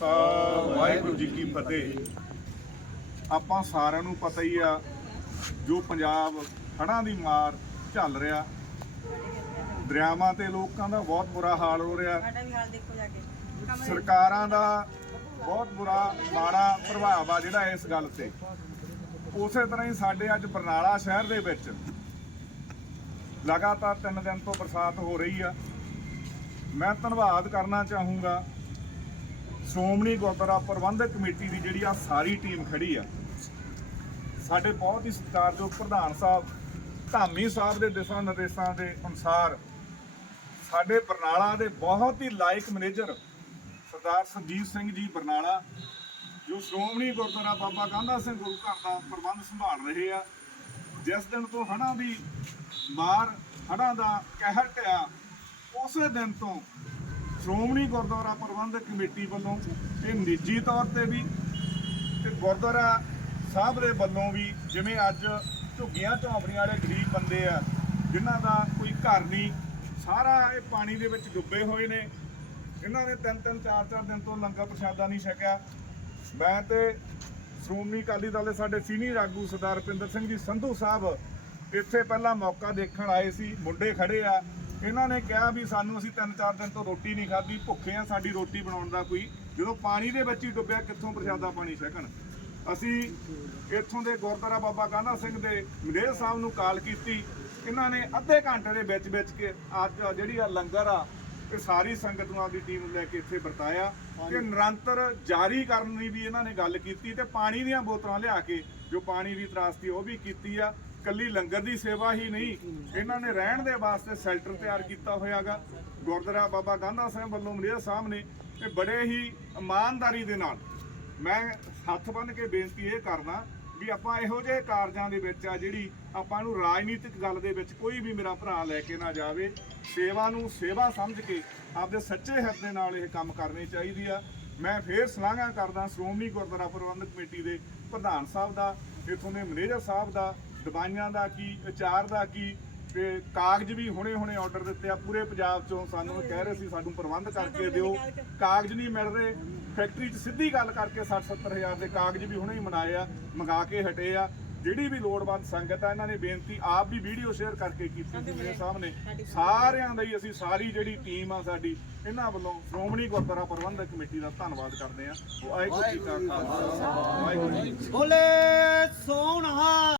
ਵਾਹਿਗੁਰੂ ਜੀ ਕੀ ਫਤਿਹ। ਆਪਾਂ ਸਾਰਿਆਂ ਨੂੰ ਪਤਾ ਹੀ ਆ ਜੋ ਪੰਜਾਬ ਹੜ੍ਹਾਂ ਦੀ ਮਾਰ ਝੱਲ ਰਿਹਾ। ਦਰਿਆਵਾਂ ਤੇ ਲੋਕਾਂ ਦਾ ਬਹੁਤ ਬੁਰਾ ਹਾਲ ਹੋ ਰਿਹਾ। ਸਾਡਾ ਵੀ ਹਾਲ ਦੇਖੋ ਜਾ ਕੇ। ਕਮਰੇ ਸਰਕਾਰਾਂ ਦਾ ਬਹੁਤ ਬੁਰਾ ਮਾੜਾ ਪ੍ਰਭਾਵ ਆ ਜਿਹੜਾ ਇਸ ਗੱਲ ਤੇ। ਉਸੇ ਤਰ੍ਹਾਂ ਹੀ ਸਾਡੇ ਅੱਜ ਬਰਨਾਲਾ ਸ਼ਹਿਰ ਦੇ ਵਿੱਚ ਲਗਾਤਾਰ 3 ਦਿਨ ਤੋਂ ਬਰਸਾਤ ਹੋ ਰਹੀ ਆ। ਮੈਂ ਧੰਨਵਾਦ ਕਰਨਾ ਚਾਹੂੰਗਾ ਸ਼੍ਰੋਮਣੀ ਗੁਰਦੁਆਰਾ ਪ੍ਰਬੰਧਕ ਕਮੇਟੀ ਦੀ ਜਿਹੜੀ ਆ ਸਾਰੀ ਟੀਮ ਖੜੀ ਆ। ਸਾਡੇ ਬਹੁਤ ਹੀ ਸਤਿਕਾਰਯੋਗ ਪ੍ਰਧਾਨ ਸਾਹਿਬ, ਧਾਮੀ ਸਾਹਿਬ ਦੇ ਦਿਸ਼ਾ ਨਿਰਦੇਸ਼ਾਂ ਦੇ ਅਨੁਸਾਰ ਸਾਡੇ ਬਰਨਾਲਾ ਦੇ ਬਹੁਤ ਹੀ ਲਾਇਕ ਮੈਨੇਜਰ ਸਰਦਾਰ ਸੰਜੀਤ ਸਿੰਘ ਜੀ ਬਰਨਾਲਾ, ਜੋ ਸ਼੍ਰੋਮਣੀ ਗੁਰਦੁਆਰਾ ਬਾਬਾ ਗਾਂਧਾ ਸਿੰਘ ਗੁਰੂ ਘਰ ਦਾ ਪ੍ਰਬੰਧ ਸੰਭਾਲ ਰਹੇ ਆ, ਜਿਸ ਦਿਨ ਤੋਂ ਹੜ੍ਹਾਂ ਦੀ ਮਾਰ, ਹੜ੍ਹਾਂ ਦਾ ਕਹਿਰ ਟਿਆ, ਉਸੇ ਦਿਨ ਤੋਂ ਸ਼੍ਰੋਮਣੀ ਗੁਰਦੁਆਰਾ ਪ੍ਰਬੰਧਕ ਕਮੇਟੀ ਵੱਲੋਂ ਇਹ ਨਿੱਜੀ ਤੌਰ ਤੇ ਵੀ ਤੇ ਗੁਰਦੁਆਰਾ ਸਾਹਿਬ ਦੇ ਵੱਲੋਂ ਵੀ ਜਿਵੇਂ ਅੱਜ ਝੁੱਗੀਆਂ ਝੌਂਪੜੀਆਂ ਵਾਲੇ ਗਰੀਬ ਬੰਦੇ ਆ, ਜਿਨ੍ਹਾਂ ਦਾ ਕੋਈ ਘਰ ਨਹੀਂ, ਸਾਰਾ ਇਹ ਪਾਣੀ ਦੇ ਵਿੱਚ ਡੁੱਬੇ ਹੋਏ ਨੇ। ਇਹਨਾਂ ਨੇ ਤਿੰਨ ਤਿੰਨ ਚਾਰ ਚਾਰ ਦਿਨ ਤੋਂ ਲੰਗਰ ਪ੍ਰਸ਼ਾਦਾ ਨਹੀਂ ਛਕਿਆ। ਮੈਂ ਤੇ ਸ਼੍ਰੋਮਣੀ ਅਕਾਲੀ ਦਲ ਦੇ ਸਾਡੇ ਸੀਨੀਅਰ ਆਗੂ ਸਰਦਾਰ ਰੁਪਿੰਦਰ ਸਿੰਘ ਜੀ ਸੰਧੂ ਸਾਹਿਬ ਇੱਥੇ ਪਹਿਲਾਂ ਮੌਕਾ ਦੇਖਣ ਆਏ ਸੀ, ਮੁੰਡੇ ਖੜੇ ਆ। ਇਹਨਾਂ ਨੇ ਕਿਹਾ ਵੀ ਸਾਨੂੰ ਅਸੀਂ ਤਿੰਨ ਚਾਰ ਦਿਨ ਤੋਂ ਰੋਟੀ ਨਹੀਂ ਖਾਧੀ ਭੁੱਖੇ ਆ ਸਾਡੀ ਰੋਟੀ ਬਣਾਉਣ ਦਾ ਕੋਈ ਜਦੋਂ ਪਾਣੀ ਦੇ ਵਿੱਚ ਹੀ ਡੁੱਬਿਆ ਕਿੱਥੋਂ ਪ੍ਰਸ਼ਾਦਾ ਪਾਣੀ ਛਕਣ? ਅਸੀਂ ਇੱਥੋਂ ਦੇ ਗੁਰਦੁਆਰਾ ਬਾਬਾ ਕਾਹਨਾ ਸਿੰਘ ਦੇ ਮਨੇਰ ਸਾਹਿਬ ਨੂੰ ਕਾਲ ਕੀਤੀ। ਇਹਨਾਂ ਨੇ ਅੱਧੇ ਘੰਟੇ ਦੇ ਵਿੱਚ ਵਿੱਚ ਕੇ ਅੱਜ ਜਿਹੜੀ ਆ ਲੰਗਰ ਆ ਇਹ ਸਾਰੀ ਸੰਗਤ ਨੂੰ ਆਪਦੀ ਟੀਮ ਲੈ ਕੇ ਇੱਥੇ ਵਰਤਾਇਆ। ਕਿ ਨਿਰੰਤਰ ਜਾਰੀ ਕਰਨ ਦੀ ਵੀ ਇਹਨਾਂ ਨੇ ਗੱਲ ਕੀਤੀ ਤੇ ਪਾਣੀ ਦੀਆਂ ਬੋਤਲਾਂ ਲਿਆ ਕੇ ਜੋ ਪਾਣੀ ਦੀ ਤਰਾਸਤੀ ਉਹ ਵੀ ਕੀਤੀ ਆ। ਕੱਲੀ ਲੰਗਰ ਦੀ ਸੇਵਾ ਹੀ ਨਹੀਂ, ਇਹਨਾਂ ਨੇ ਰਹਿਣ ਦੇ ਵਾਸਤੇ ਸ਼ੈਲਟਰ ਤਿਆਰ ਕੀਤਾ ਹੋਇਆਗਾ। ਗੁਰਦੁਆਰਾ ਬਾਬਾ ਗਾਂਧਾ ਸਾਹਿਬ ਵੱਲੋਂ ਮਨੇਰ ਸਾਹਿਬ ਨੇ ਇਹ ਬੜੇ ਹੀ ਇਮਾਨਦਾਰੀ ਦੇ ਨਾਲ ਮੈਂ ਹੱਥ ਬੰਨ ਕੇ ਬੇਨਤੀ ਇਹ ਕਰਦਾ ਵੀ ਆਪਾਂ ਇਹੋ ਜਿਹੇ ਕਾਰਜਾਂ ਦੇ ਵਿੱਚ ਆ, ਜਿਹੜੀ ਆਪਾਂ ਨੂੰ ਰਾਜਨੀਤਿਕ ਗੱਲ ਦੇ ਵਿੱਚ ਕੋਈ ਵੀ ਮੇਰਾ ਭਰਾ ਲੈ ਕੇ ਨਾ ਜਾਵੇ, ਸੇਵਾ ਨੂੰ ਸੇਵਾ ਸਮਝ ਕੇ ਆਪਦੇ ਸੱਚੇ ਹਿਰਦੇ ਨਾਲ ਇਹ ਕੰਮ ਕਰਨੀ ਚਾਹੀਦੀ ਆ। ਮੈਂ ਫੇਰ ਸਲਾਘਾ ਕਰਦਾ, ਸ਼੍ਰੋਮਣੀ ਗੁਰਦੁਆਰਾ ਪ੍ਰਬੰਧਕ ਕਮੇਟੀ ਦੇ ਪ੍ਰਧਾਨ ਸਾਹਿਬ ਦਾ, ਇਥੋਂ ਦੇ ਮੈਨੇਜਰ ਸਾਹਿਬ ਦਾ ਦਵਾਈਆਂ ਦਾ ਕੀ, ਅਚਾਰ ਦਾ ਕੀ, ਤੇ ਕਾਗਜ਼ ਵੀ ਹੁਣੇ ਹੁਣੇ ਆਰਡਰ ਦਿੱਤੇ ਆ, ਪੂਰੇ ਪੰਜਾਬ ਚੋਂ ਸਾਨੂੰ ਕਹਿ ਰਹੇ ਸੀ, ਸਾਨੂੰ ਪ੍ਰਬੰਧ ਕਰਕੇ ਦਿਓ। ਕਾਗਜ਼ ਨਹੀਂ ਮਿਲ ਰਹੇ। ਫੈਕਟਰੀ 'ਚ ਸਿੱਧੀ ਗੱਲ ਕਰਕੇ 60 70 ਦੇ ਕਾਗਜ਼ ਵੀ ਹੁਣੇ ਹੀ ਬਣਾਏ ਆ, ਮੰਗਾ ਕੇ ਹਟੇ ਆ। ਜਿਹੜੀ ਵੀ ਲੋੜਵੰਦ ਸੰਗਤ ਆ, ਇਹਨਾਂ ਨੇ ਬੇਨਤੀ ਆਪ ਵੀ ਵੀਡੀਓ ਸ਼ੇਅਰ ਕਰਕੇ ਕੀਤੀ ਮੇਰੇ ਸਾਹਮਣੇ। ਸਾਰਿਆਂ ਦਾ ਹੀ ਅਸੀਂ ਸਾਰੀ ਜਿਹੜੀ ਟੀਮ ਆ ਸਾਡੀ, ਇਹਨਾਂ ਵੱਲੋਂ ਸ਼੍ਰੋਮਣੀ ਗੁਰਦੁਆਰਾ ਪ੍ਰਬੰਧਕ ਕਮੇਟੀ ਦਾ ਧੰਨਵਾਦ ਕਰਦੇ ਆ। ਵਾਹਿਗੁਰੂ ਜੀ ਕਾ ਖਾਲਸਾ। ਵਾਹਿਗੁਰੂ ਜੀ ਬੋਲੇ ਸੋਹਣਾ।